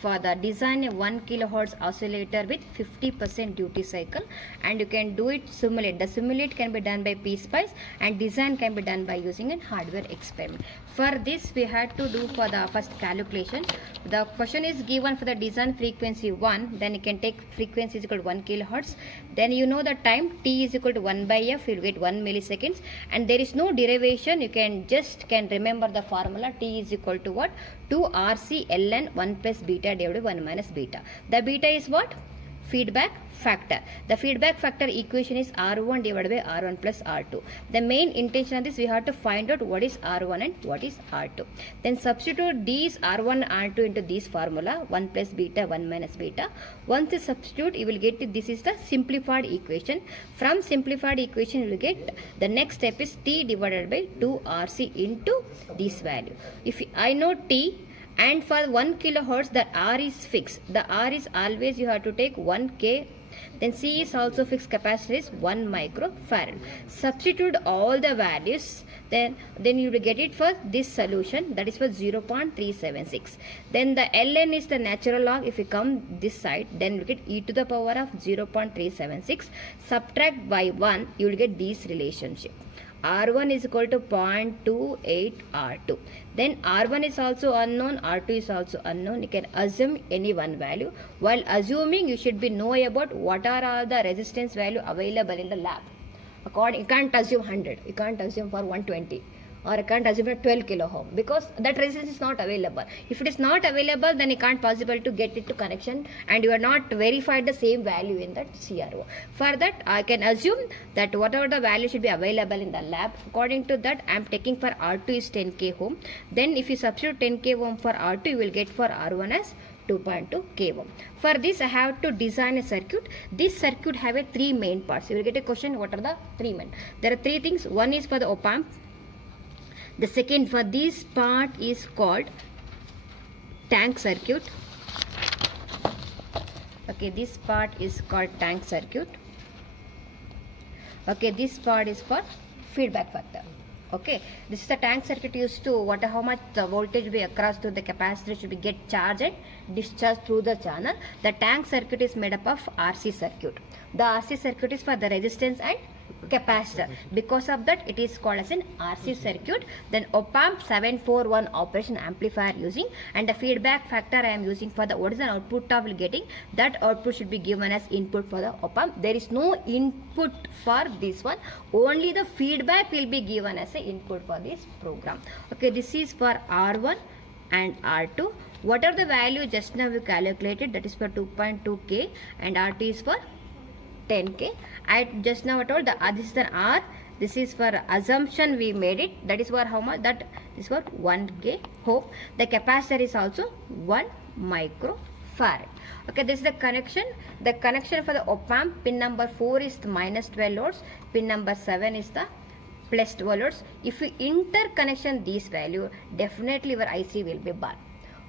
for the design a 1 kilohertz oscillator with 50% duty cycle, and you can do it simulate. The simulate can be done by PSpice and design can be done by using a hardware experiment. For this we had to do for the first calculation. The question is given for the design frequency 1, then you can take frequency is equal to 1 kilohertz. Then you know the time t is equal to 1 by f, you will get 1 milliseconds, and there is no derivation. You can remember the formula. T is equal to what? 2 RC ln 1 plus beta divided by 1 minus beta. The beta is what? Feedback factor. The feedback factor equation is R1 divided by R1 plus R2. The main intention of this, we have to find out what is R1 and what is R2. Then substitute these R1 and R2 into this formula, 1 plus beta, 1 minus beta. Once you substitute, you will get this is the simplified equation. From simplified equation, you will get the next step is T divided by 2 RC into this value. If I know T, and for 1 kilohertz the R is fixed. The R is always you have to take 1 K. Then C is also fixed, capacitor is 1 microfarad. Substitute all the values, then you will get it for this solution, that is for 0.376. Then the ln is the natural log. If you come this side, then you get e to the power of 0.376. Subtract by 1, you will get this relationship. R1 is equal to 0.28 R2. Then R1 is also unknown, R2 is also unknown. You can assume any one value. While assuming, you should be know about what are all the resistance value available in the lab. You can't assume 100. You can't assume for 120. Or I can't assume for 12 kilo ohm because that resistance is not available. If it is not available, then it can't possible to get it to connection, and you are not verified the same value in that CRO. For that, I can assume that whatever the value should be available in the lab. According to that, I am taking for R2 is 10k ohm. Then if you substitute 10k ohm for R2, you will get for R1 as 2.2 k ohm. For this, I have to design a circuit. This circuit have a 3 main parts. You will get a question, what are the 3 main? There are 3 things. One is for the op-amp. The second for this part is called tank circuit. Okay, this part is called tank circuit. Okay, this part is for feedback factor. Okay, this is the tank circuit used to how much the voltage be across to the capacitor should be get charged and discharged through the channel. The tank circuit is made up of RC circuit. The RC circuit is for the resistance and capacitor. Because of that, it is called as an RC circuit. Then op-amp 741 operation amplifier using, and the feedback factor I am using for the what is the output of getting, that output should be given as input for the op-amp. There is no input for this one, only the feedback will be given as an input for this program. Okay, this is for R1 and R2. What are the value just now we calculated? That is for 2.2k and R2 is for 10k. I just now told the this is the R. This is for assumption we made it. That is for how much? That is for 1k ohm. The capacitor is also 1 microfarad. Okay, this is the connection. The connection for the op-amp, pin number 4 is the minus 12 volts. Pin number 7 is the plus 12 volts. If you interconnection these value, definitely your IC will be burned.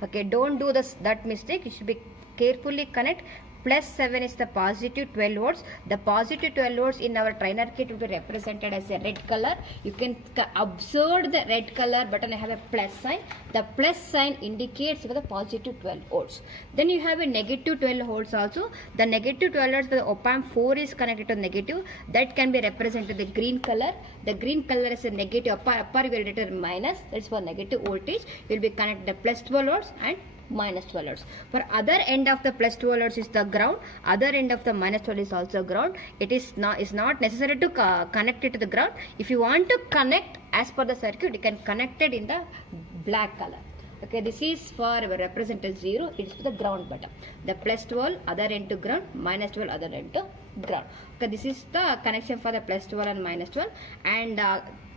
Okay, don't do that mistake. You should be carefully connect. Plus 7 is the positive 12 volts. The positive 12 volts in our trainer kit will be represented as a red color. You can observe the red color button. I have a plus sign. The plus sign indicates for the positive 12 volts. Then you have a negative 12 volts also. The negative 12 volts for the op-amp 4 is connected to negative. That can be represented the green color. The green color is a negative. Upper will return minus. That's for negative voltage. Will be connected to plus 12 volts and minus 12 volts. For other end of the plus 12 volts is the ground, other end of the minus 12 is also ground. It is not necessary to connect it to the ground. If you want to connect as per the circuit, you can connect it in the black color. Okay, this is for represented 0. It is for the ground button. The plus 12 other end to ground, minus 12 other end to ground. Okay, this is the connection for the plus 12 and minus 12. And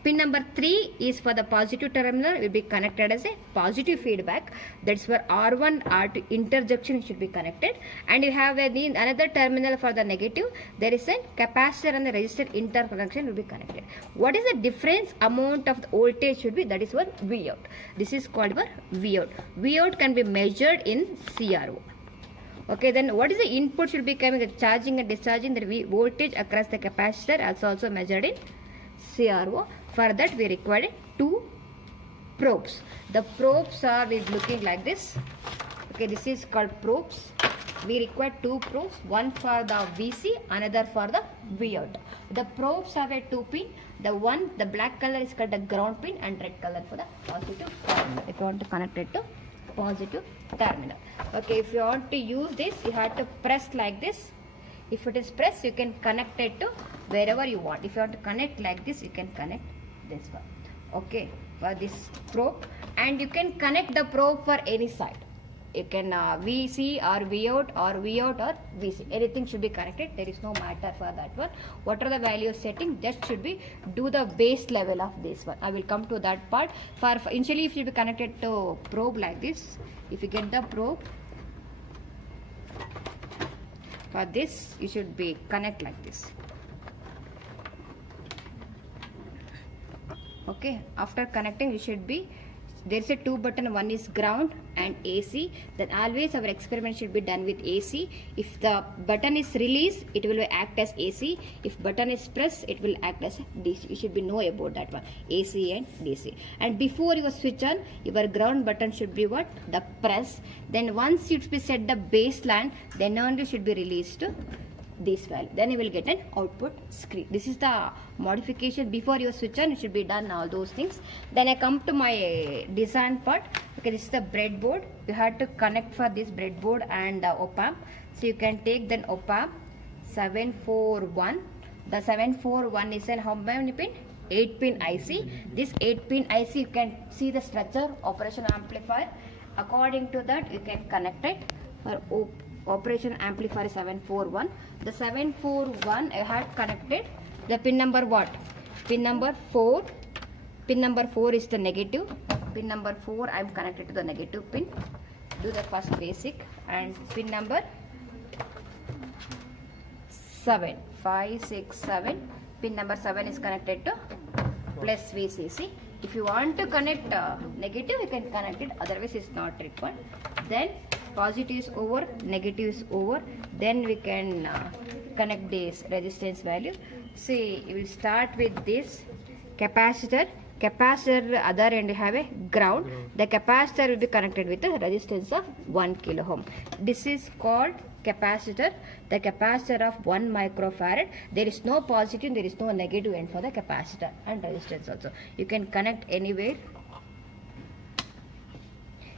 pin number 3 is for the positive terminal, will be connected as a positive feedback. That's for R1, R2 interjection should be connected. And you have another terminal for the negative. There is a capacitor and the resistor interconnection will be connected. What is the difference amount of the voltage should be? That is what V out. This is called for V out. V out can be measured in CRO. Okay, then what is the input should be coming? The charging and discharging. The voltage across the capacitor also measured in CRO. For that we required 2 probes. The probes are looking like this. Okay, this is called probes. We require two probes, one for the VC, another for the Vout. The probes have a 2 pin. The black color is called the ground pin and red color for the positive terminal. If you want to connect it to positive terminal. Okay, if you want to use this, you have to press like this. If it is pressed, you can connect it to wherever you want. If you want to connect like this, you can connect this one. Okay, for this probe, and you can connect the probe for any side. You can VC or Vout or VC. Anything should be connected. There is no matter for that one. What are the values setting? Just should be do the base level of this one. I will come to that part. For initially, if you be connected to probe like this, if you get the probe for this, you should be connect like this. Okay, after connecting, you should be there is a 2 button, one is ground and AC. Then always our experiment should be done with AC. If the button is released, it will act as AC. If button is pressed, it will act as DC. You should be know about that one, AC and DC. And before you switch on, your ground button should be what? The press. Then once it be set the baseline, then only should be released to this value. Then you will get an output screen. This is the modification. Before you switch on, it should be done all those things. Then I come to my design part. Okay, this is the breadboard. You have to connect for this breadboard and op-amp. So you can take then op-amp 741. The 741 is an how many pin? 8 pin IC. This 8 pin IC, you can see the structure, operation amplifier. According to that, you can connect it for operation amplifier 741. The 741 I had connected the pin number what? Pin number 4. Pin number 4 is the negative. Pin number 4 I am connected to the negative pin. Do the first basic. And pin number 7. 5, 6, 7. Pin number 7 is connected to plus VCC. If you want to connect negative, you can connect it. Otherwise, it's not required. Then positive is over, negative is over. Then we can connect this resistance value. See, we will start with this capacitor. Capacitor other end have a ground. The capacitor will be connected with a resistance of 1 kilo ohm. This is called capacitor. The capacitor of 1 microfarad. There is no positive, there is no negative end for the capacitor and resistance also. You can connect anywhere.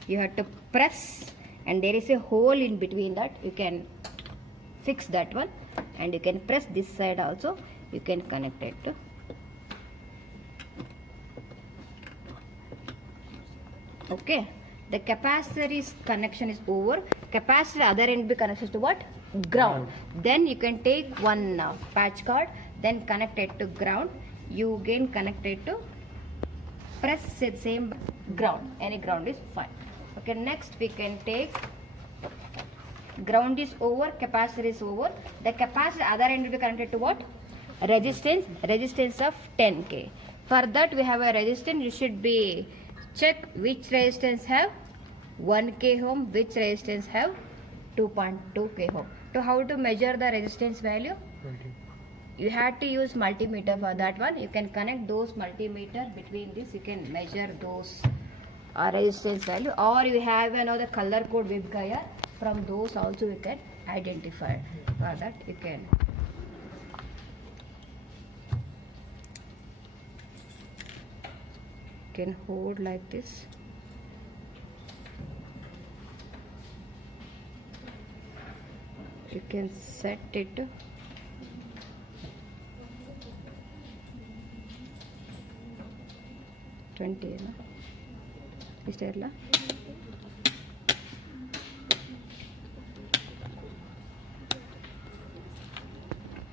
You have to press, and there is a hole in between that. You can fix that one, and you can press this side also. You can connect it to. Okay, the capacitor is connection is over. Capacitor other end be connected to what? Ground. Then you can take one patch cord, then connect it to ground. You again connect it to press it same ground. Any ground is fine. Okay, next we can take ground is over, capacitor is over. The capacitor other end will be connected to what? Resistance of 10K. For that we have a resistance. You should be check which resistance have 1K ohm, which resistance have 2.2K ohm. So how to measure the resistance value? 20. You have to use multimeter for that one. You can connect those multimeter between this. You can measure those resistance value, or you have another color code web guide. From those also you can identify. For that you can hold like this. You can set it to 20. Is there la?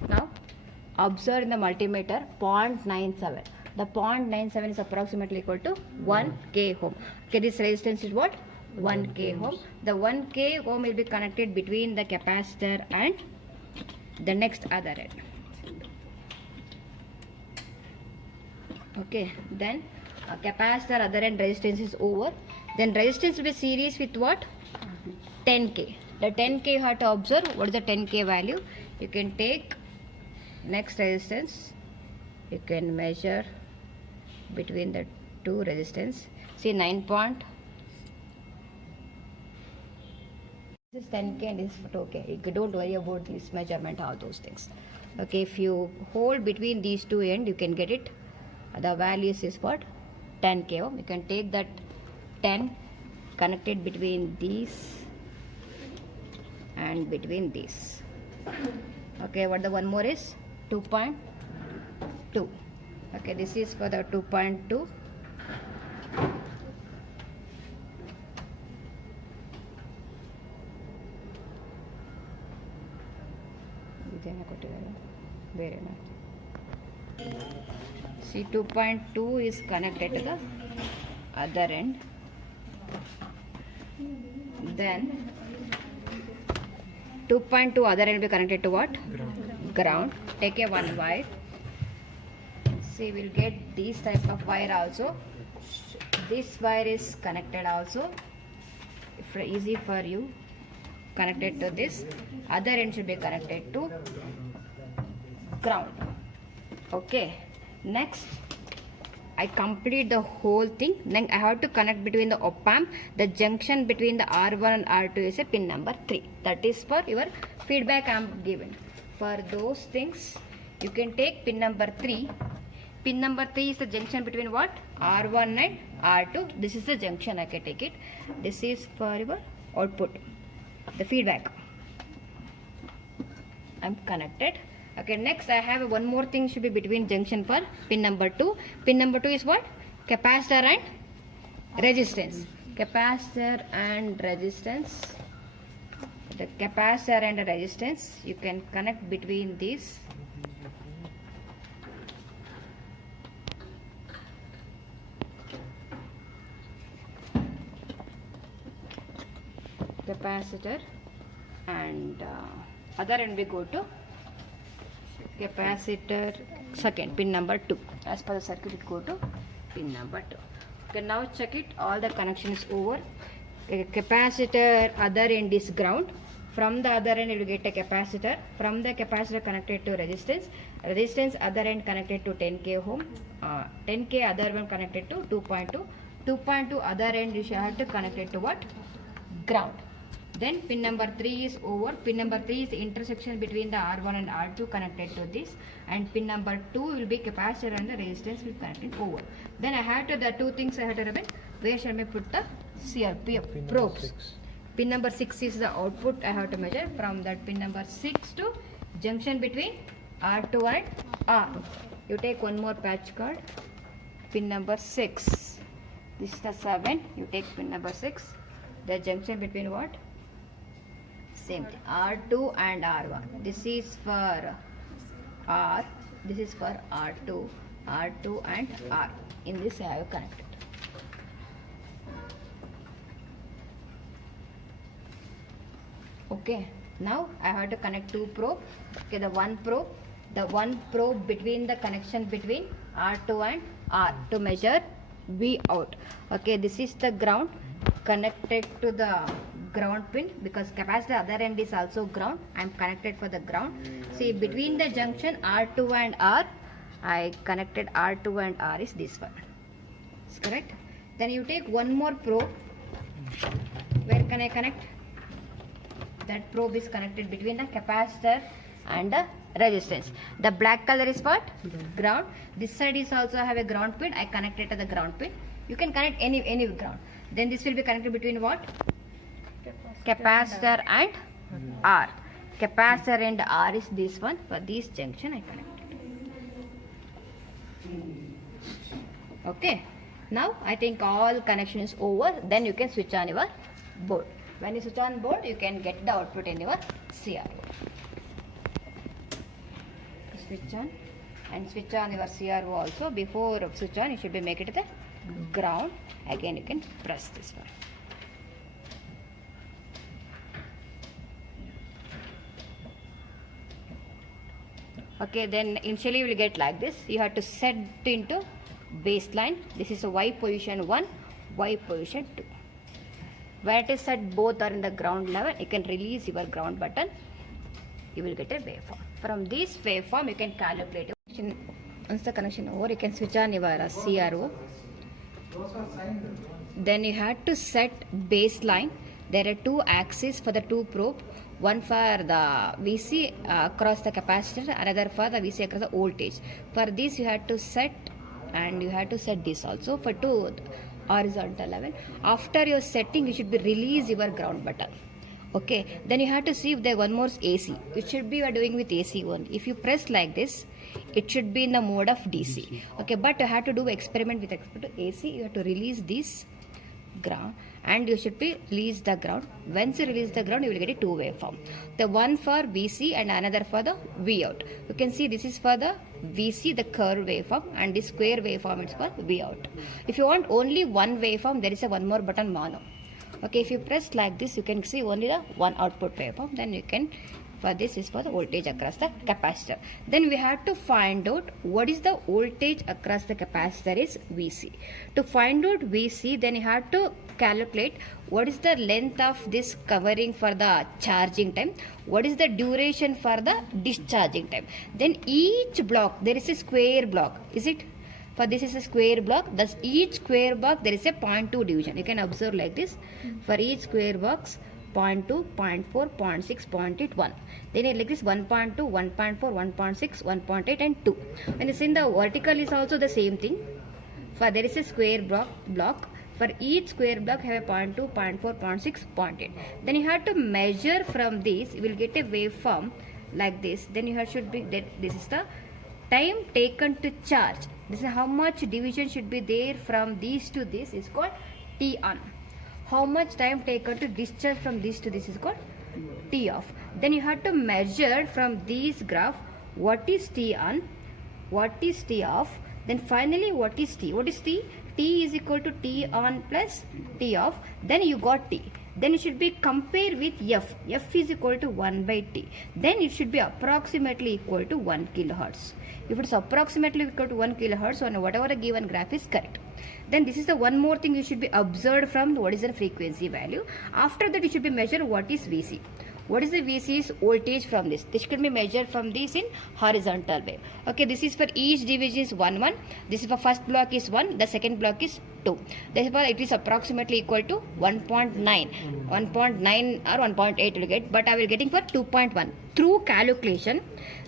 Now observe in the multimeter 0.97. The 0.97 is approximately equal to 1K ohm. Okay, this resistance is what? 1K ohm. The 1K ohm will be connected between the capacitor and the next other end. Okay, then capacitor other end resistance is over. Then resistance will be series with what? 10K. The 10K you have to observe. What is the 10K value? You can take next resistance. You can measure between the two resistance. See 9.9 This is 10K and this is 2K. You don't worry about this measurement, all those things. Okay, if you hold between these two ends, you can get it. The values is what? 10K ohm. You can take that 10 connected between these and between these. Okay, what the one more is? 2.2. Okay, this is for the 2.2. See, 2.2 is connected to the other end. Then 2.2 other end will be connected to what? Ground. Take a one wire. See, we'll get these type of wire also. This wire is connected also. Easy for you. Connected to this. Other end should be connected to ground. Okay. Next, I complete the whole thing. Then I have to connect between the op-amp. The junction between the R1 and R2 is a pin number 3. That is for your feedback amp given. For those things, you can take pin number 3. Pin number 3 is the junction between what? R1 and R2. This is the junction. I can take it. This is for your output, the feedback. I'm connected. Okay, next I have one more thing should be between junction for pin number 2. Pin number 2 is what? Capacitor and resistance. Capacitor and resistance. The capacitor and the resistance, you can connect between these. Capacitor and other end we go to capacitor second, pin number 2. As per the circuit, it go to pin number 2. Okay, now check it. All the connection is over. Capacitor other end is ground. From the other end, you will get a capacitor. From the capacitor connected to resistance. Resistance other end connected to 10K ohm. 10K other one connected to 2.2. 2.2 other end you shall have to connect it to what? Ground. Then pin number 3 is over. Pin number 3 is the intersection between the R1 and R2 connected to this, and pin number 2 will be capacitor and the resistance will connect it over. Then I have to, the two things I have to remember. Where shall I put the CRP probes? Pin number 6 is the output I have to measure. From that pin number 6 to junction between R2 and R. You take one more patch cord. Pin number 6. This is the 7. You take pin number 6. The junction between what? Same thing, R2 and R1. This is for R, this is for R2, R2 and R. In this I have connected. Okay, now I have to connect two probe. Okay, the one probe between the connection between R2 and R to measure V out. Okay, this is the ground connected to the ground pin, because capacitor other end is also ground. I am connected for the ground. See, between the junction R2 and R, I connected R2 and R is this one. Is correct? Then you take one more probe. Where can I connect? That probe is connected between the capacitor and the resistance. The black color is what? Ground. This side is also have a ground pin. I connected to the ground pin. You can connect any ground. Then this will be connected between what? Capacitor and R. Capacitor and R is this one. For this junction I connected. Okay. Now I think all connection is over. Then you can switch on your board. When you switch on board, you can get the output in your CRO. Switch on and switch on your CRO also. Before switch on, you should be make it the ground. Again, you can press this one. Okay, then initially you will get like this. You have to set into baseline. This is a Y position 1, Y position 2. Where it is set both are in the ground level, you can release your ground button. You will get a waveform. From this waveform, you can calculate it. Once the connection over, you can switch on your CRO. Then you have to set baseline. there are two axes for the two probe, one for the VC across the capacitor, another for the VC across the voltage. For this you have to set, and you have to set this also for two horizontal level. After your setting, you should be release your ground button. Okay, then you have to see if there one more is AC. It should be you are doing with AC one. If you press like this, it should be in the mode of DC. Okay, but you have to do experiment with respect to AC. You have to release this ground, and you should be release the ground. Once you release the ground, you will get a two waveform. The one for VC and another for the V out. You can see this is for the VC, the curve waveform, and this square waveform is for V out. If you want only one waveform, there is a one more button mono. Okay, if you press like this, you can see only the one output waveform. Then you can, for this is for the voltage across the capacitor. Then we have to find out what is the voltage across the capacitor is VC. To find out VC, then you have to calculate what is the length of this covering for the charging time, what is the duration for the discharging time. Then each block, there is a square block, is it? For this is a square block, thus each square block there is a 0.2 division. You can observe like this. For each square box, 0.2, 0.4, 0.6, 0.8, 1. Then like this 1.2, 1.4, 1.6, 1.8 and 2. And this in the vertical is also the same thing. For there is a square block. For each square block have a 0.2, 0.4, 0.6, 0.8. Then you have to measure from this. You will get a waveform like this. Then you have should be that this is the time taken to charge. This is how much division should be there from these to this is called T on. How much time taken to discharge from this to this is called T off. Then you have to measure from this graph what is T on, what is T off, then finally what is T. What is T? T is equal to T on plus T off. Then you got T. Then it should be compared with F. F is equal to 1 by T. Then it should be approximately equal to 1 kilohertz. If it's approximately equal to 1 kilohertz on whatever the given graph is correct. Then this is the one more thing you should be observed from what is the frequency value. After that you should be measured what is VC. What is the VC's voltage from this? This can be measured from this in horizontal way. Okay, this is for each division is 1, 1. This is for first block is 1. The second block is 2. Therefore, it is approximately equal to 1.9. 1.9 or 1.8 will get. But I will getting for 2.1. Through calculation,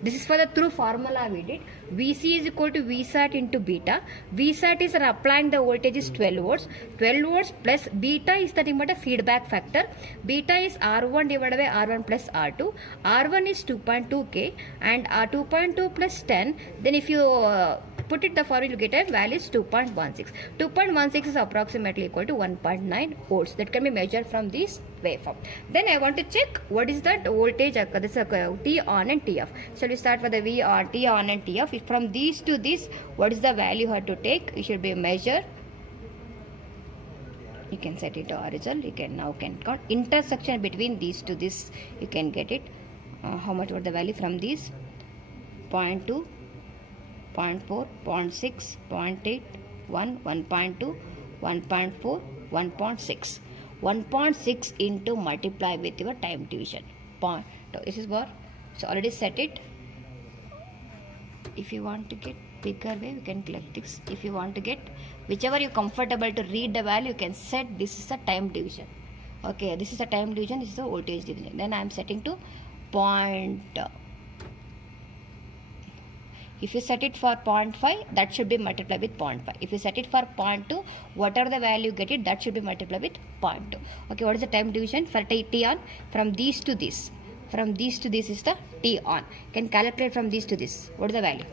this is for the through formula we did. VC is equal to VSAT into beta. VSAT is applying the voltage is 12 volts. 12 volts plus beta is nothing but a feedback factor. Beta is R1 divided by R1 plus R2. R1 is 2.2K and R2.2 plus 10. Then if you put it the formula, you get a value is 2.16. 2.16 is approximately equal to 1.9 volts. That can be measured from this waveform. Then I want to check what is that voltage. This is T on and T off. So we start for the V on, T on and T off. If from these to this, what is the value you have to take? It should be measured. You can set it to horizontal. You can now count intersection between these to this. You can get it. How much was the value from these? 0.2, 0.4, 0.6, 0.8, 1, 1.2, 1.4, 1.6. 1.6 into multiply with your time division. This is what. So already set it. If you want to get bigger way, you can click this. If you want to get whichever you comfortable to read the value, you can set. This is the time division. Okay, this is the time division. This is the voltage division. Then I am setting to point. If you set it for 0.5, that should be multiplied with 0.5. If you set it for 0.2, whatever the value you get it, that should be multiplied with 0.2. Okay, what is the time division for T on? From these to this. From these to this is the T on. You can calculate from this to this. What is the value?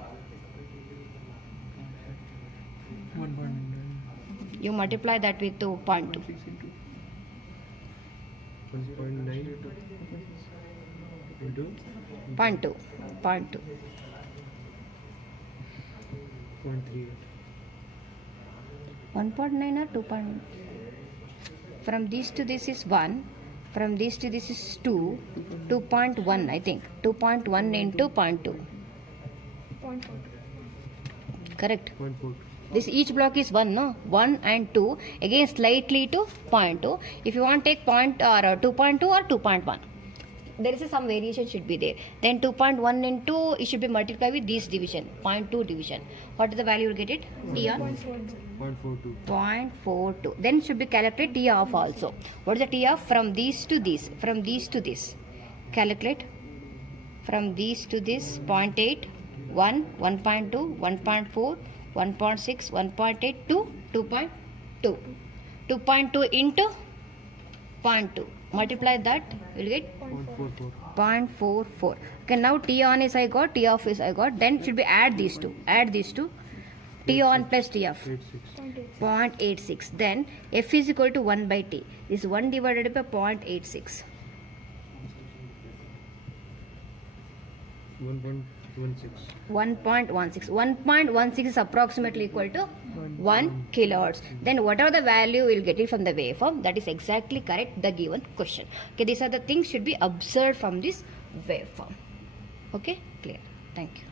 1.9. You multiply that with 0.2. 1.9 into 0.2. 0.2. 0.38. 1.9 or 2.9? From this to this is 1. From this to this is 2. 2.1 I think. 2.1 into 0.2. 0.4. Correct. 0.4. This each block is 1, no? 1 and 2. Again slightly to 0.2. If you want to take 2.2 or 2.1. There is some variation should be there. Then 2.1 into it should be multiplied with this division. 0.2 division. What is the value you will get it? T on? 0.4. 0.42. 0.42. Then it should be calculate T off also. What is the T off? From these to these. From these to this. Calculate. From these to this. 0.8, 1, 1.2, 1.4, 1.6, 1.8, 2, 2.2. 2.2 into 0.2. Multiply that. You will get 0.44. 0.44. Okay, now T on is I got, T off is I got. Then it should be add these two. Add these two. T on plus T off. 86. 0.86. Then F is equal to 1 by T. Is 1 divided by 0.86. 1.16. 1.16. 1.16 is approximately equal to 1 kilohertz. Then whatever the value we will get it from the waveform, that is exactly correct the given question. Okay, these are the things should be observed from this waveform. Okay, clear. Thank you.